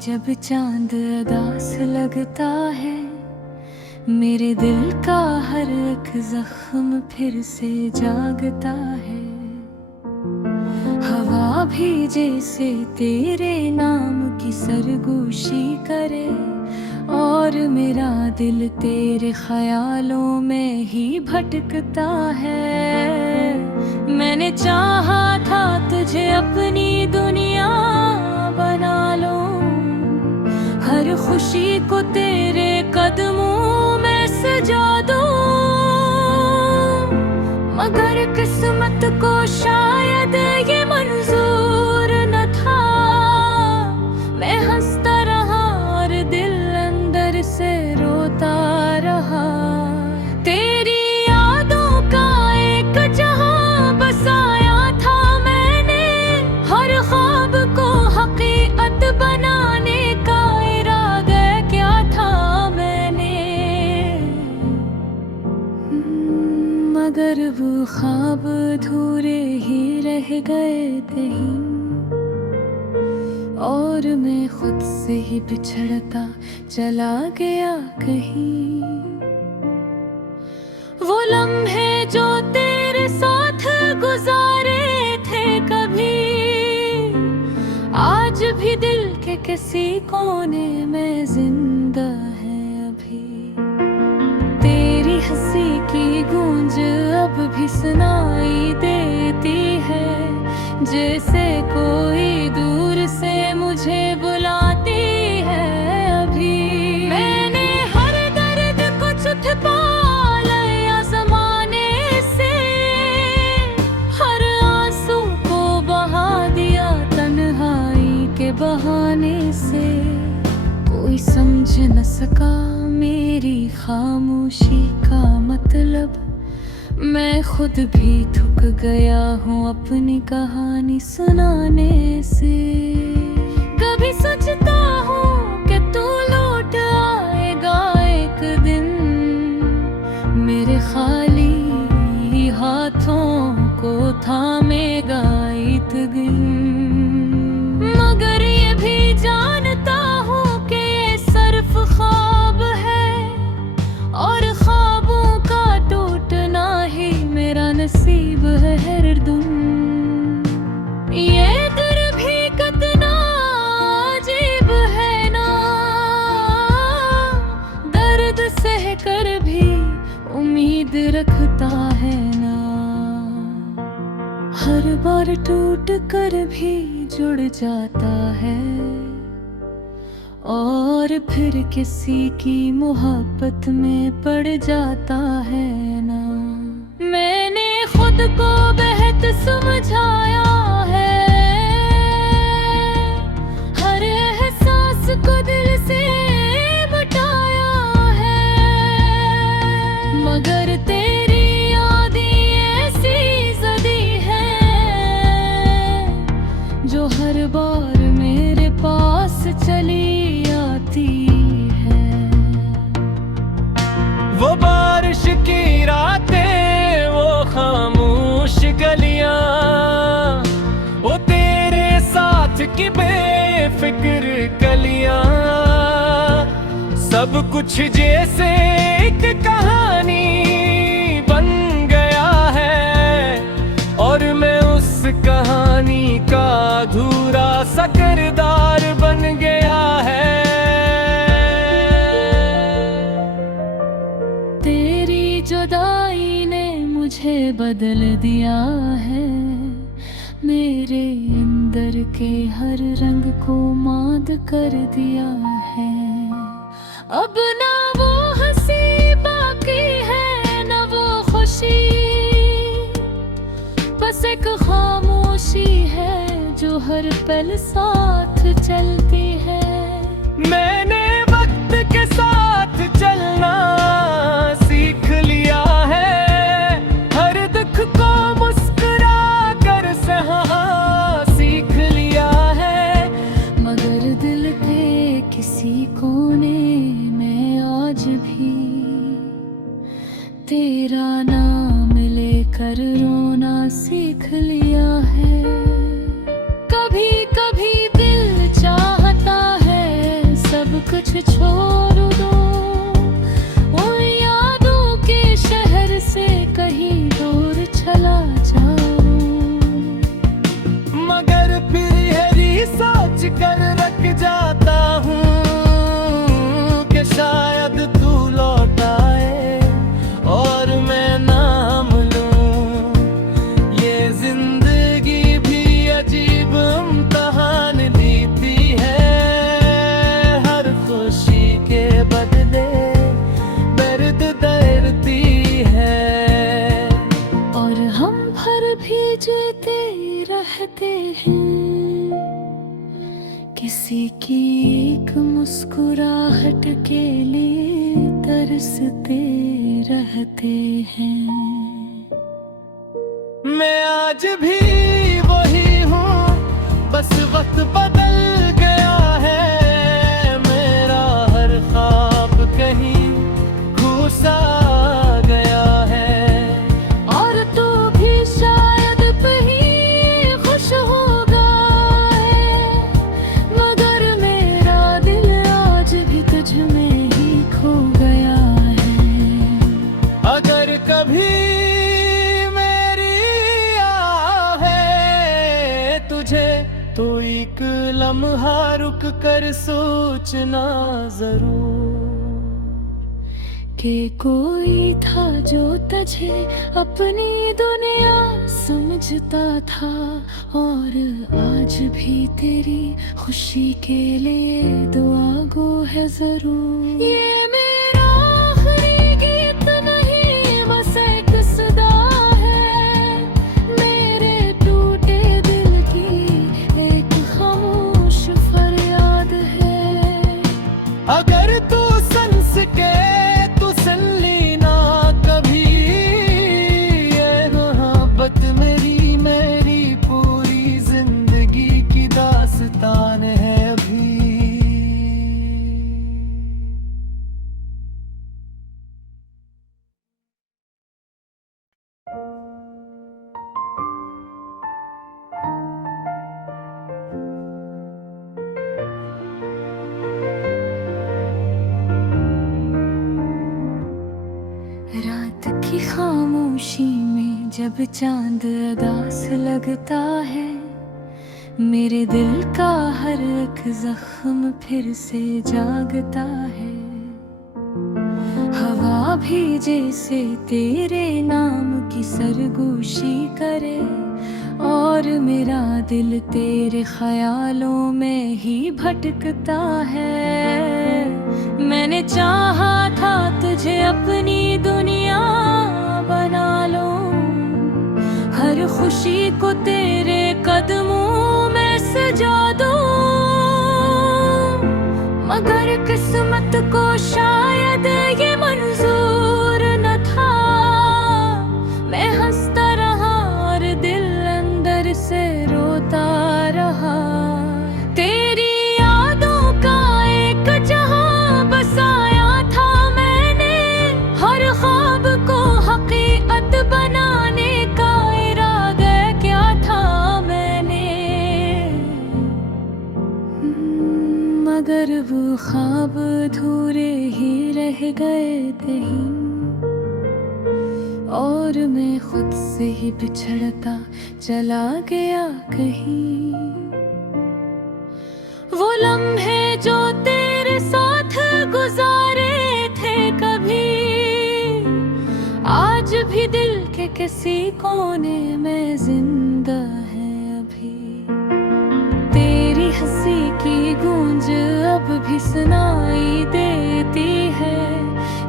जब चांद उदास लगता है, मेरे दिल का हर एक जख्म फिर से जागता है। हवा भी जैसे तेरे नाम की सरगोशी करे, और मेरा दिल तेरे ख्यालों में ही भटकता है। मैंने चाहा था तुझे अपनी दुनिया बना लूं, हर खुशी को तेरे कदमों में सजा दूं, मगर किस्मत को शायद ये मंजूर न था। मैं हंसता रहा और दिल अंदर से रोता रहा। तेरी यादों का एक जहां बसाया था मैंने, हर ख्वाब को हकीकत बनाने का इरादा क्या था मैंने। मगर वो ख्वाब अधूरे ही रह गए कहीं, और मैं खुद से ही बिछड़ता चला गया कहीं। वो लम्हे जो तेरे साथ गुजारे थे कभी, आज भी दिल के किसी कोने में जिंदा है अभी। तेरी हंसी की गूंज अब भी सुनाई देती है, जैसे कोई दूर से मुझे बुलाती है अभी। मैंने हर दर्द को छुपा लिया ज़माने से, हर आंसू को बहा दिया तन्हाई के बहाने से। कोई समझ न सका मेरी खामोशी का मतलब, मैं खुद भी थक गया हूँ अपनी कहानी सुनाने से। कभी सोचता हूँ कि तू लौट आएगा एक दिन, मेरे खाली हाथों को थामेगा एक दिन। मगर ये भी जानता हूँ कि ये सिर्फ ख्वाब है, और ख्वाबों का टूटना ही मेरा नसीब है हरदम। ये दर्द भी कितना अजीब है ना, दर्द सह कर भी उम्मीद रखता है ना। हर बार टूट कर भी जुड़ जाता है, और फिर किसी की मोहब्बत में पड़ जाता है ना। मैंने खुद को बेहद समझाया है, हर एहसास को दिल से मिटाया है। मगर तेरी यादें ऐसी ज़दी हैं, जो हर बार मेरे पास चली आती है। वो बारिश की रातें, वो खामोश गलियां, वो तेरे साथ की बेफिक्र कलियां, सब कुछ जैसे एक कहानी बन गया है, और मैं उस कहानी का अधूरा सा किरदार बन गया है। तेरी जुदाई ने मुझे बदल दिया है, मेरे अंदर के हर रंग को माद कर दिया है। अब ना वो हंसी बाकी है ना वो खुशी, बस एक खामोशी है जो हर पल साथ चलती है। मैंने वक्त के साथ चलना सीख लिया है, हर दुख को मुस्कुरा कर सहना सीख लिया है। मगर दिल के किसी कोने में आज भी तेरा नाम लेकर रोना सीख लिया है। कभी कभी दिल चाहता है कि एक मुस्कुराहट के लिए तरसते रहते हैं। मैं आज भी वही हूँ, बस वक्त बदल गया है। मेरा हर ख्वाब कहीं घुसा गया है। और तू भी शायद कहीं खुश होगा है, मगर मेरा दिल आज भी तुझ में ही खो गया है। अगर कभी तो एक लम्हा रुक कर सोचना जरूर कि कोई था जो तुझे अपनी दुनिया समझता था, और आज भी तेरी खुशी के लिए दुआ गो है जरूर। ये मेरा आखिरी गीत नहीं, बस एक सदा है मेरे टूटे दिल की, एक खामोश फरियाद है। अगर तू सुन सके तो सुन लेना कभी, ये मोहब्बत मेरी पूरी जिंदगी की दास्तान है अभी। रात की खामोशी में जब चांद उदास लगता है, मेरे दिल का हर एक जख्म फिर से जागता है। हवा भी जैसे तेरे नाम की सरगोशी करे, और मेरा दिल तेरे ख्यालों में ही भटकता है। मैंने चाहा था तुझे अपनी दुनिया बना लूं, हर खुशी को तेरे कदमों में सजा दूं, मगर किस्मत को शायद ये मंजूर न था। मैं हंसता रहा और दिल अंदर से रोता रहा। तेरी यादों का एक जहां बसाया था मैंने, हर ख्वाब को हकीकत बनाने का इरादा क्या था मैंने। मगर वो ख्वाब अधूरे ही रह गए कहीं, और मैं खुद से ही बिछड़ता चला गया कहीं। वो लम्हे जो तेरे साथ गुजारे थे कभी, आज भी दिल के किसी कोने में जिंदा है अभी। तेरी हंसी की गूंज अब भी सुनाई देती है,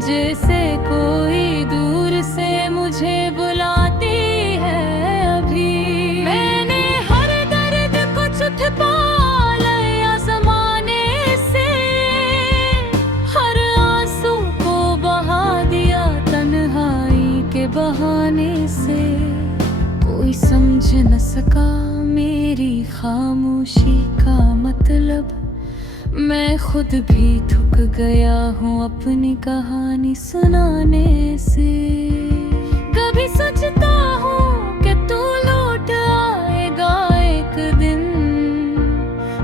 जैसे कोई दूर से मुझे बुलाती है अभी। मैंने हर दर्द को छुपा लिया ज़माने से, हर आंसू को बहा दिया तन्हाई के बहाने से। कोई समझ न सका मेरी खामोशी का मतलब, मैं खुद भी थक गया हूँ अपनी कहानी सुनाने से। कभी सोचता हूँ कि तू लौट आएगा एक दिन,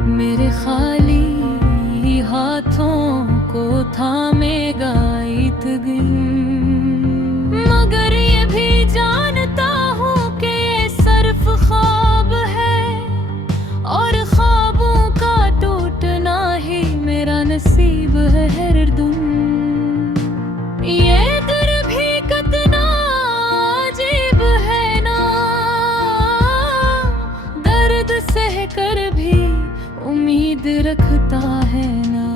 मेरे खाली हाथों को थामेगा एक दिन। मगर ये भी जानता हूँ कि ये सिर्फ ख्वाब है, और ख्वाबों का टूटना ही मेरा नसीब है हरदम। ये दिल भी कितना अजीब है ना, दर्द सह कर भी उम्मीद रखता है ना।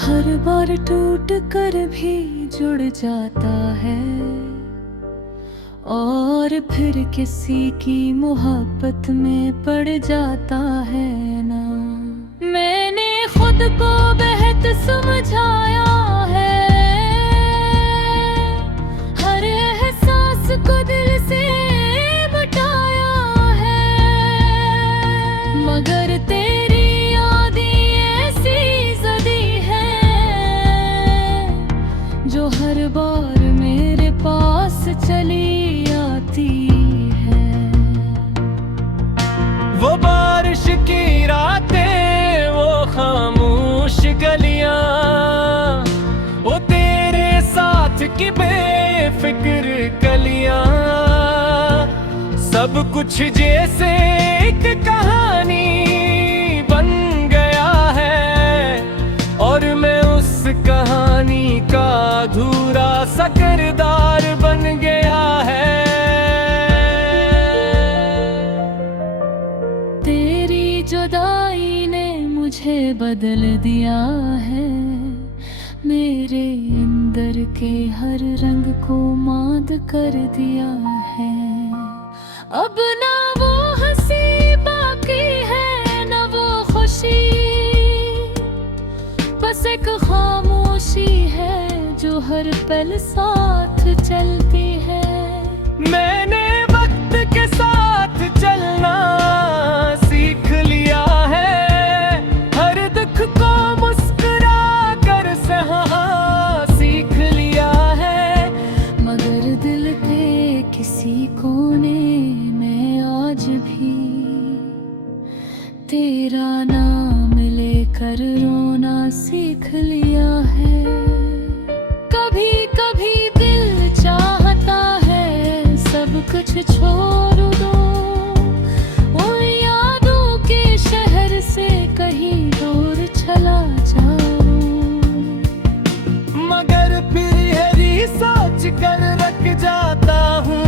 हर बार टूट कर भी जुड़ जाता है, और फिर किसी की मोहब्बत में पड़ जाता है ना। कुछ जैसे एक कहानी बन गया है, और मैं उस कहानी का अधूरा सा किरदार बन गया है। तेरी जुदाई ने मुझे बदल दिया है, मेरे अंदर के हर रंग को माद कर दिया है। अब ना वो हंसी बाकी है, ना वो खुशी, बस एक खामोशी है जो हर पल साथ चलती है। मैंने वक्त के साथ चलना सीख लिया है, हर दुख को मुस्कुरा कर सहना सीख लिया है। मगर दिल के किसी कोने में आज भी तेरा नाम लेकर रोना सीख लिया है। कभी कभी दिल चाहता है सब कुछ छोड़ दो, उन यादों के शहर से कहीं दूर चला जाऊं। मगर फिर यही सोच कर रख जाता हूँ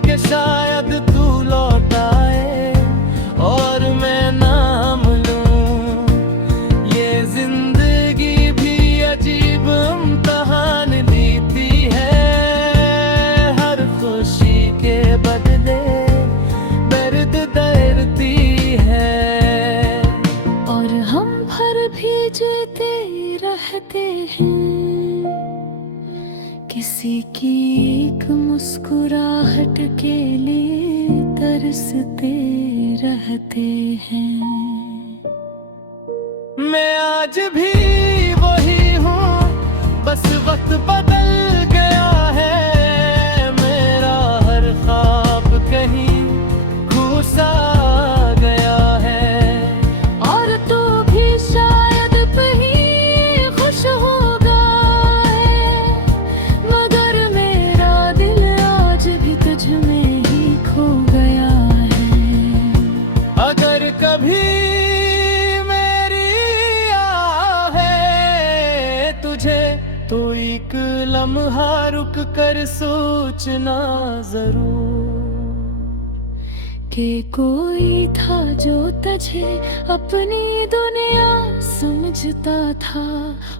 कि शायद तू लौट आए और मैं नाम लूं। ये जिंदगी भी अजीब इम्तिहान लेती है, हर खुशी के बदले दर्द दर्दी है। और हम भर भी जीते रहते हैं, किसी की एक मुस्कुराहट के लिए तरसते रहते हैं। मैं आज भी वही हूँ, बस वक्त बदल गया है। मेरा हर ख्वाब कहीं खो सा गया है, और तू भी शायद कहीं खुश होगा है, मगर मेरा दिल आज भी तुझ में ही खो गया है। अगर कभी मेरी आहे तुझे तो एक लम्हा रुक कर सोचना जरूर, कि कोई था जो तुझे अपनी दुनिया समझता था,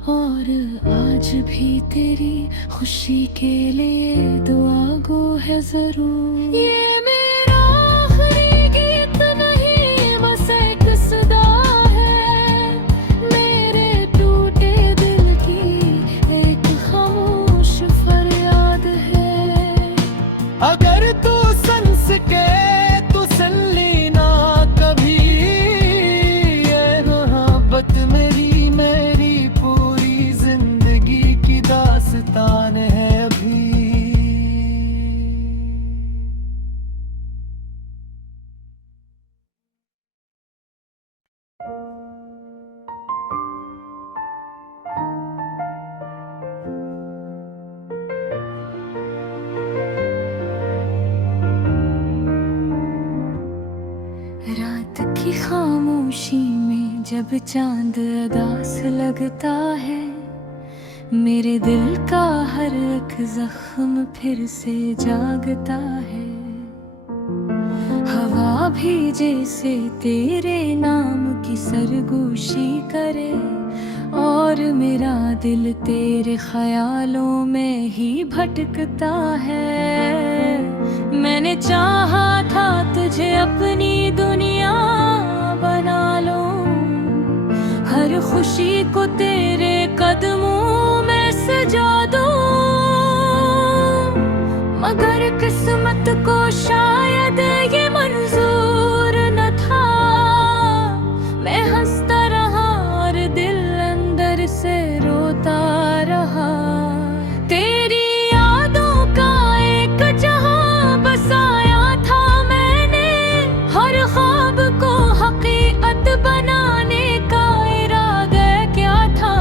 और आज भी तेरी खुशी के लिए दुआ गो है जरूर। ये मेरा आखिरी गीत नहीं, बस एक सदा है, मेरे टूटे दिल की एक खामोश फरियाद है। अगर तू सन सके तो सुन लेना कभी, ये मोहब्बत मेरी मेरी पूरी जिंदगी की दास्तान है अभी। रात की खामोशी में जब चांद उदास लगता है, मेरे दिल का हर एक जख्म फिर से जागता है। हवा भी जैसे तेरे नाम की सरगोशी करे, और मेरा दिल तेरे ख्यालों में ही भटकता है। मैंने चाहा था तुझे अपनी दुनिया बना लूं, हर खुशी को तेरे कदमों में सजा दूं, मगर किस्मत को शायद ये मंजूर न था। मैं हंसता रहा और दिल अंदर से रोता रहा। तेरी यादों का एक जहां बसाया था मैंने, हर ख्वाब को हकीकत बनाने का इरादा क्या था।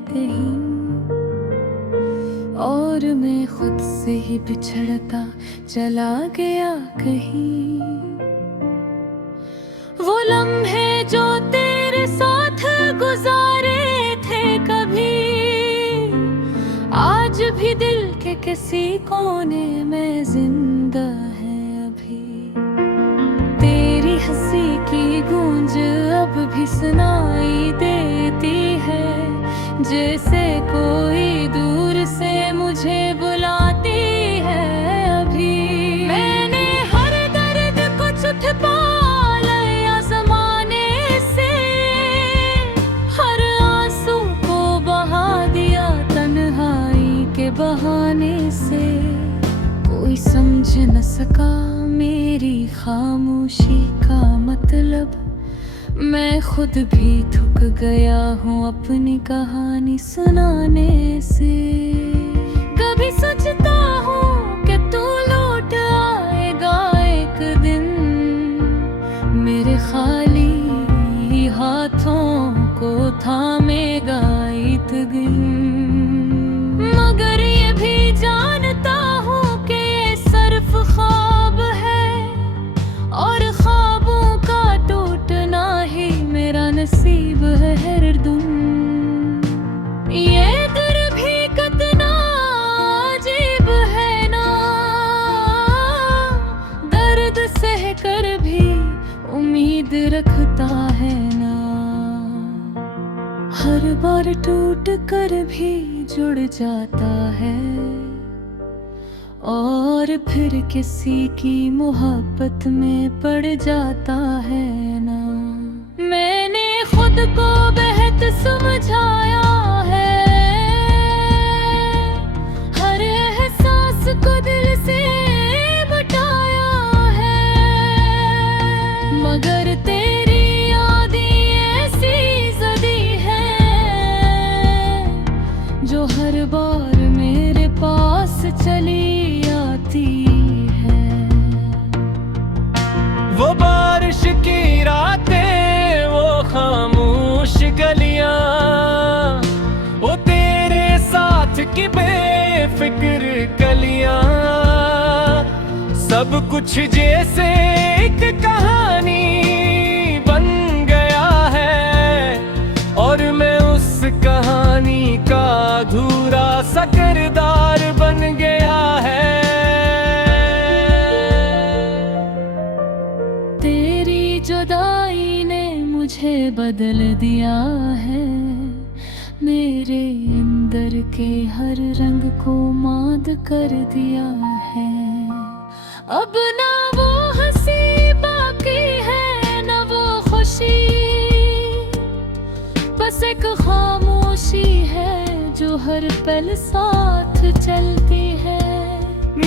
कहीं, और मैं खुद से ही बिछड़ता चला गया कहीं। वो लम्हे जो तेरे साथ गुजारे थे कभी, आज भी दिल के किसी कोने में जिंदा है अभी। तेरी हंसी की गूंज अब भी सुनाई देती है, जैसे कोई दूर से मुझे बुलाती है अभी। मैंने हर दर्द को छुपा लिया ज़माने से, हर आंसू को बहा दिया तन्हाई के बहाने से। कोई समझ न सका मेरी खामोशी का मतलब, मैं खुद भी थक गया हूँ अपनी कहानी सुनाने से। कभी सोचता हूँ कि तू लौट आएगा एक दिन, मेरे खाली हाथों को थामेगा एक दिन। मगर ये भी जानता हूँ कि ये सिर्फ ख्वाब है, और ख्वाबों का टूटना ही मेरा नसीब है हरदम। ये दर भी कितना अजीब है ना, दर्द सह कर भी उम्मीद रखता है ना। हर बार टूट कर भी जुड़ जाता है, और फिर किसी की मोहब्बत में पड़ जाता है ना। मैंने खुद को बेहद समझाया है, हर एहसास को दिल से बटाया है। मगर तेरी यादें ऐसी ज़दी है, जो हर बार मेरे पास चली आती है। वो बारिश की रातें, वो खामोश गलियां, वो तेरे साथ की बेफिक्र कलियां, सब कुछ जैसे एक कहानी बन गया है, और मैं उस कहानी का अधूरा सा किरदार बन गया है। तेरी जुदाई ने मुझे बदल दिया है, मेरे अंदर के हर रंग को माद कर दिया है। अब ना वो हंसी बाकी है, ना वो खुशी, बस एक खामोशी है जो हर पल साथ चलती है।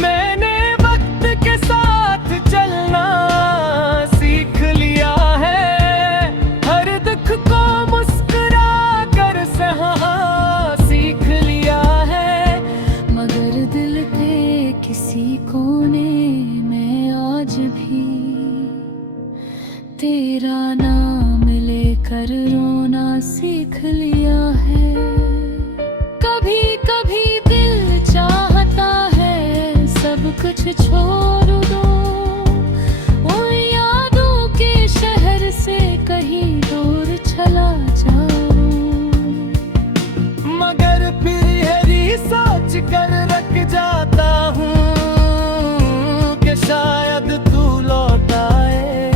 मैंने वक्त के साथ चलना सीख लिया है, हर दुख को मुस्कुरा कर सहना सीख लिया है। मगर दिल के किसी कोने में आज भी तेरा नाम लेकर रोना सीख लिया है। कभी कभी दिल चाहता है सब कुछ छोड़ दो, उन यादों के शहर से कहीं दूर चला जाऊं। मगर फिर यही सोच कर रख जाता हूँ कि शायद तू लौट आए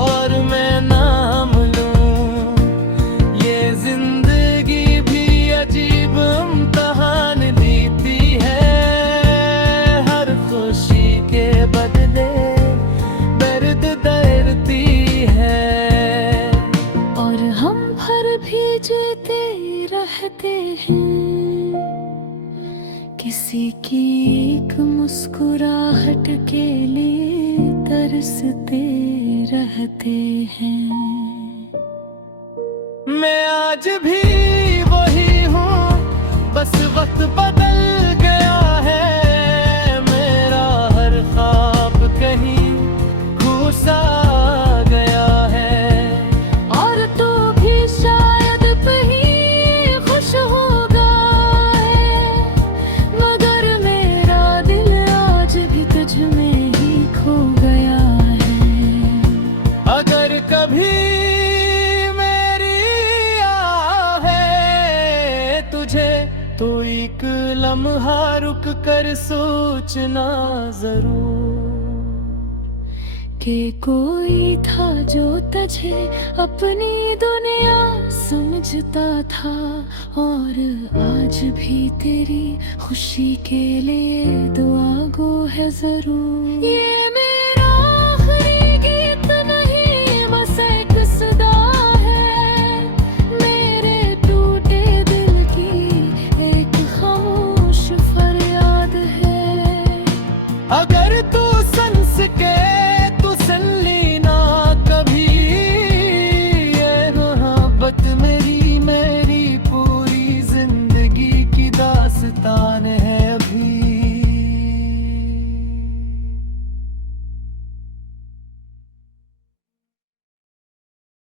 और मैं नाम लूं। ये जिंदगी भी अजीब इम्तिहान लेती है, हर खुशी के बदले दर्द दर्दी है। और हम भर भी जीते रहते हैं, किसी की एक मुस्कुराहट के लिए तरसते रहते हैं। मैं आज भी वही हूँ, बस वक्त बदल गया है। मेरा हर ख्वाब कहीं खो सा गया है, और तू भी शायद कहीं खुश हो रुक कर सोचना जरूर कि कोई था जो तुझे अपनी दुनिया समझता था, और आज भी तेरी खुशी के लिए दुआ गो है जरूर। ये